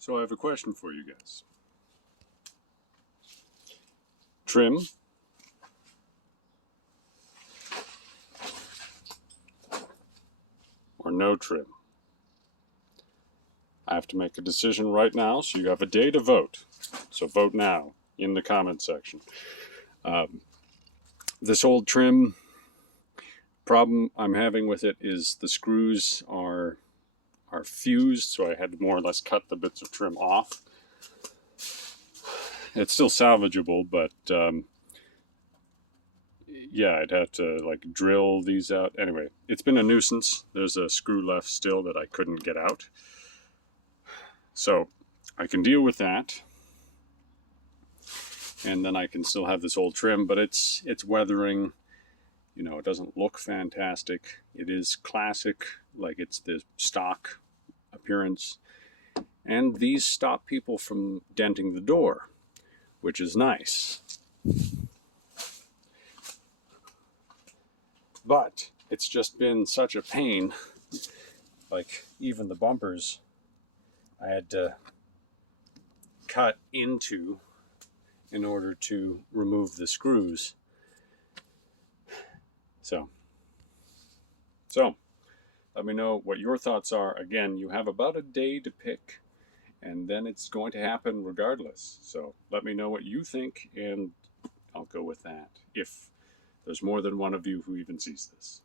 So I have a question for you guys. Trim or no trim? I have to make a decision right now, so you have a day to vote. So vote now in the comment section. This old trim, problem I'm having with it is the screws are fused, so I had to more or less cut the bits of trim off. It's still salvageable, but yeah, I'd have to like drill these out. Anyway, it's been a nuisance. There's a screw left still that I couldn't get out. So I can deal with that. And then I can still have this old trim, but it's weathering. You know, it doesn't look fantastic. It is classic, like it's the stock appearance. And these stop people from denting the door, which is nice. But it's just been such a pain. Like even the bumpers, I had to cut into in order to remove the screws. So let me know what your thoughts are. Again, you have about a day to pick, and then it's going to happen regardless. So let me know what you think, and I'll go with that if there's more than one of you who even sees this.